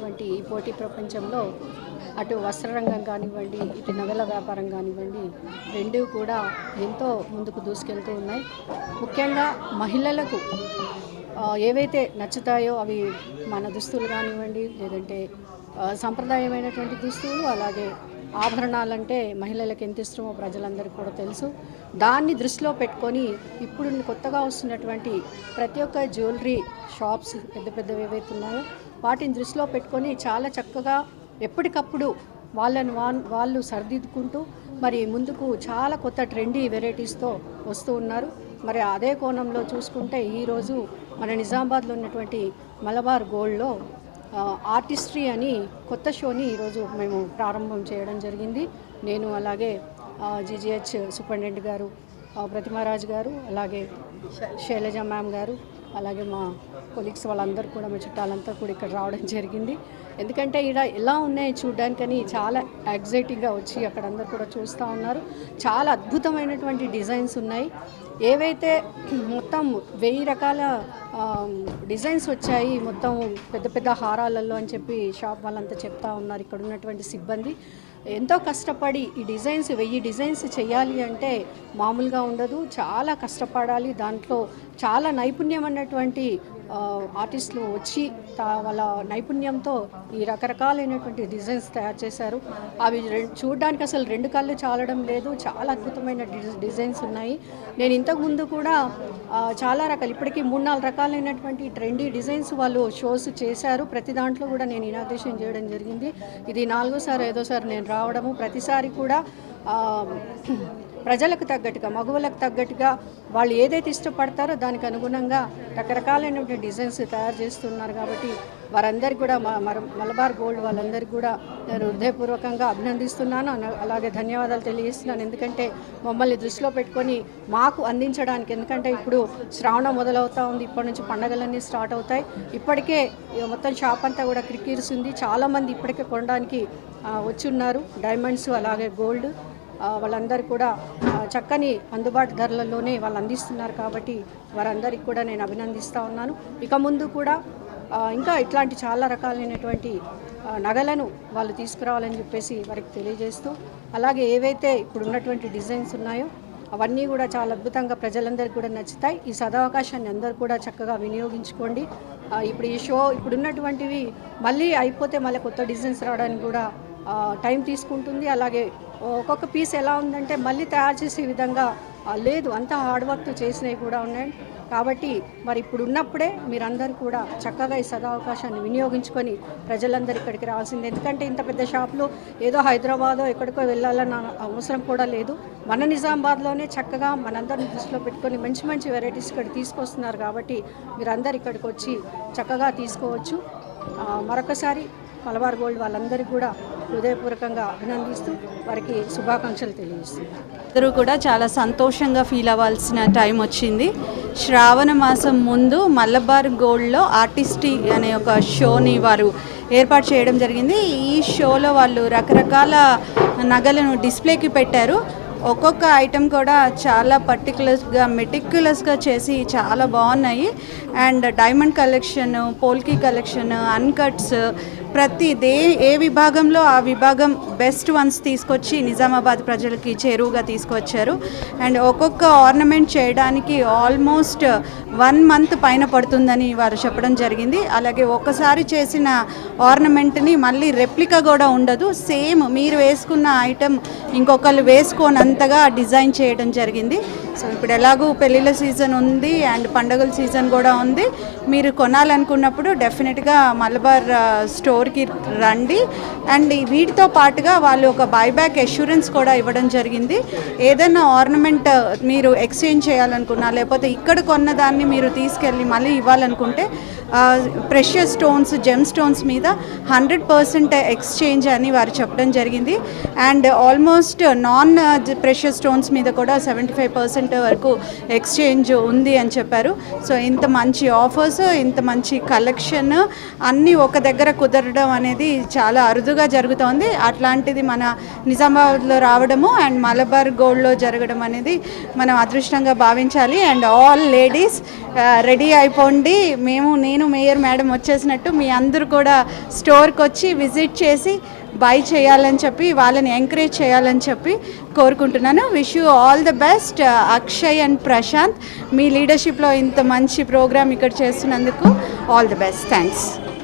ఉన్నటువంటి ఈ పోటీ ప్రపంచంలో అటు వస్త్రరంగం కానివ్వండి, ఇటు నగల వ్యాపారం కానివ్వండి, రెండూ కూడా ఎంతో ముందుకు దూసుకెళ్తూ ఉన్నాయి. ముఖ్యంగా మహిళలకు ఏవైతే నచ్చుతాయో అవి మన దుస్తులు కానివ్వండి, లేదంటే సంప్రదాయమైనటువంటి దుస్తులు, అలాగే ఆభరణాలంటే మహిళలకు ఎంత ఇష్టమో ప్రజలందరికీ కూడా తెలుసు. దాన్ని దృష్టిలో పెట్టుకొని ఇప్పుడు కొత్తగా వస్తున్నటువంటి ప్రతి ఒక్క జ్యువెలరీ షాప్స్ పెద్ద పెద్దవి ఏవైతే ఉన్నాయో వాటిని దృష్టిలో పెట్టుకొని చాలా చక్కగా ఎప్పటికప్పుడు వాళ్ళు సరిదిద్దుకుంటూ మరి ముందుకు చాలా కొత్త ట్రెండీ వెరైటీస్తో వస్తూ ఉన్నారు. మరి అదే కోణంలో చూసుకుంటే ఈరోజు మన నిజామాబాద్లో ఉన్నటువంటి మలబార్ గోల్డ్లో ఆర్టిస్ట్రీ అని కొత్త షోని ఈరోజు మేము ప్రారంభం చేయడం జరిగింది. నేను అలాగే జీజీహెచ్ సూపరింటెండెంట్ గారు ప్రతిమారాజు గారు, అలాగే శైలజ మ్యామ్ గారు, అలాగే మా కొలీగ్స్ వాళ్ళందరూ కూడా, మా చుట్టాలంతా కూడా ఇక్కడ రావడం జరిగింది. ఎందుకంటే ఇక్కడ ఎలా ఉన్నాయి చూడడానికని చాలా ఎగ్జైటింగ్గా వచ్చి అక్కడ అందరు కూడా చూస్తూ ఉన్నారు. చాలా అద్భుతమైనటువంటి డిజైన్స్ ఉన్నాయి. ఏవైతే మొత్తం 1000 రకాల డిజైన్స్ వచ్చాయి మొత్తం పెద్ద పెద్ద హారాలలో అని చెప్పి షాప్ వాళ్ళంతా చెప్తా ఉన్నారు. ఇక్కడ ఉన్నటువంటి సిబ్బంది ఎంతో కష్టపడి ఈ డిజైన్స్ 1000 డిజైన్స్ చేయాలి అంటే మామూలుగా ఉండదు, చాలా కష్టపడాలి. దాంట్లో చాలా నైపుణ్యం అన్నటువంటి ఆర్టిస్టులు వచ్చి వాళ్ళ నైపుణ్యంతో ఈ రకరకాలైనటువంటి డిజైన్స్ తయారు చేశారు. అవి చూడడానికి అసలు 2 కళ్ళు చాలడం లేదు, చాలా అద్భుతమైన డిజైన్స్ ఉన్నాయి. నేను ఇంతకుముందు కూడా చాలా రకాలు ఇప్పటికీ 3-4 రకాలైనటువంటి ట్రెండీ డిజైన్స్ వాళ్ళు షోస్ చేశారు. ప్రతి దాంట్లో కూడా నేను ఇనాగ్రేషన్ చేయడం జరిగింది. ఇది 4వ సారి 5వ సారి నేను రావడము. ప్రతిసారి కూడా ప్రజలకు తగ్గట్టుగా, మగవులకు తగ్గట్టుగా వాళ్ళు ఏదైతే ఇష్టపడతారో దానికి అనుగుణంగా రకరకాలైనటువంటి డిజైన్స్ తయారు చేస్తున్నారు. కాబట్టి వారందరికీ కూడా మలబార్ గోల్డ్ వాళ్ళందరికీ కూడా నేను హృదయపూర్వకంగా అభినందిస్తున్నాను, అలాగే ధన్యవాదాలు తెలియజేస్తున్నాను. ఎందుకంటే మమ్మల్ని దృష్టిలో పెట్టుకొని మాకు అందించడానికి, ఎందుకంటే ఇప్పుడు శ్రావణం మొదలవుతూ ఉంది, ఇప్పటి నుంచి పండగలన్నీ స్టార్ట్ అవుతాయి. ఇప్పటికే మొత్తం షాప్ అంతా కూడా క్రికీరుస్తుంది. చాలామంది ఇప్పటికే కొనడానికి వచ్చి ఉన్నారు. డైమండ్స్ అలాగే గోల్డ్ వాళ్ళందరూ కూడా చక్కని అందుబాటు ధరలలోనే వాళ్ళు అందిస్తున్నారు. కాబట్టి వారందరికీ కూడా నేను అభినందిస్తూ ఉన్నాను. ఇక ముందు కూడా ఇంకా ఇట్లాంటి చాలా రకాలైనటువంటి నగలను వాళ్ళు తీసుకురావాలని చెప్పేసి వారికి తెలియజేస్తూ, అలాగే ఏవైతే ఇప్పుడు ఉన్నటువంటి డిజైన్స్ ఉన్నాయో అవన్నీ కూడా చాలా అద్భుతంగా ప్రజలందరికీ కూడా నచ్చుతాయి. ఈ సదవకాశాన్ని అందరూ కూడా చక్కగా వినియోగించుకోండి. ఇప్పుడు ఈ షో ఇప్పుడున్నటువంటివి మళ్ళీ అయిపోతే మళ్ళీ కొత్త డిజైన్స్ రావడానికి కూడా టైం తీసుకుంటుంది. అలాగే ఒక్కొక్క పీస్ ఎలా ఉందంటే మళ్ళీ తయారు చేసే విధంగా లేదు, అంతా హార్డ్ వర్క్ చేసినవి కూడా ఉన్నాయి. కాబట్టి మరి ఇప్పుడు ఉన్నప్పుడే మీరందరూ కూడా చక్కగా ఈ సదవకాశాన్ని వినియోగించుకొని ప్రజలందరూ ఇక్కడికి రావాల్సింది. ఎందుకంటే ఇంత పెద్ద షాపులో ఏదో హైదరాబాదో ఎక్కడికో వెళ్ళాలన్న అవసరం కూడా లేదు. మన నిజామాబాద్లోనే చక్కగా మనందరిని దృష్టిలో పెట్టుకొని మంచి మంచి వెరైటీస్ ఇక్కడ తీసుకొస్తున్నారు. కాబట్టి మీరందరూ ఇక్కడికి వచ్చి చక్కగా తీసుకోవచ్చు. మరొకసారి మలబార్ గోల్డ్ వాళ్ళందరికీ కూడా హృదయపూర్వకంగా అభినందిస్తూ వారికి శుభాకాంక్షలు తెలియజేస్తున్నారు. అందరూ కూడా చాలా సంతోషంగా ఫీల్ అవ్వాల్సిన టైం వచ్చింది. శ్రావణ మాసం ముందు మలబార్ గోల్డ్లో ఆర్టిస్టీ అనే ఒక షోని వారు ఏర్పాటు చేయడం జరిగింది. ఈ షోలో వాళ్ళు రకరకాల నగలను డిస్ప్లేకి పెట్టారు. ఒక్కొక్క ఐటెం కూడా చాలా పర్టికులర్గా మెటిక్యులస్గా చేసి చాలా బాగున్నాయి. And diamond collection, polki collection, uncuts, ఏ విభాగంలో ఆ విభాగం బెస్ట్ వన్స్ తీసుకొచ్చి నిజామాబాద్ ప్రజలకి చేరువుగా తీసుకొచ్చారు. అండ్ ఒక్కొక్క ఆర్నమెంట్ చేయడానికి ఆల్మోస్ట్ 1 మంత్ పైన పడుతుందని వారు చెప్పడం జరిగింది. అలాగే ఒక్కసారి చేసిన ఆర్నమెంట్ని మళ్ళీ రెప్లికా కూడా ఉండదు. సేమ్ మీరు వేసుకున్న ఐటెం ఇంకొకళ్ళు వేసుకోనంతగా డిజైన్ చేయడం జరిగింది. సో ఇప్పుడు ఎలాగూ పెళ్ళిళ్ళ సీజన్ ఉంది అండ్ పండుగల సీజన్ కూడా ఉంది. మీరు కొనాలనుకున్నప్పుడు డెఫినెట్గా మలబార్ స్టోర్కి రండి. అండ్ వీటితో పాటుగా వాళ్ళు ఒక బైబ్యాక్ అష్యూరెన్స్ కూడా ఇవ్వడం జరిగింది. ఏదైనా ఆర్నమెంట్ మీరు ఎక్స్చేంజ్ చేయాలనుకున్నా, లేకపోతే ఇక్కడ కొన్న దాన్ని మీరు తీసుకెళ్ళి మళ్ళీ ఇవ్వాలనుకుంటే ప్రెషియస్ స్టోన్స్, జెమ్ స్టోన్స్ మీద 100% ఎక్స్చేంజ్ అని వారు చెప్పడం జరిగింది. And almost non precious stones మీద కూడా 75% 50% వరకు ఎక్స్చేంజ్ ఉంది అని చెప్పారు. సో ఇంత మంచి ఆఫర్స్, ఇంత మంచి కలెక్షన్ అన్నీ ఒక దగ్గర కుదరడం అనేది చాలా అరుదుగా జరుగుతోంది. అట్లాంటిది మన నిజామాబాద్లో రావడము అండ్ మలబార్ గోల్డ్లో జరగడం అనేది మనం అదృష్టంగా భావించాలి. అండ్ ఆల్ లేడీస్ రెడీ అయిపోండి. నేను మేయర్ మేడం వచ్చేసినట్టు మీ అందరూ కూడా స్టోర్కి వచ్చి విజిట్ చేసి బై చేయాలని చెప్పి వాళ్ళని ఎంకరేజ్ చేయాలని చెప్పి కోరుకుంటున్నాను. Wish you all the best. Akshay and Prashant, మీ లీడర్షిప్లో ఇంత మంచి ప్రోగ్రామ్ ఇక్కడ చేస్తున్నందుకు ఆల్ ద బెస్ట్. థ్యాంక్స్.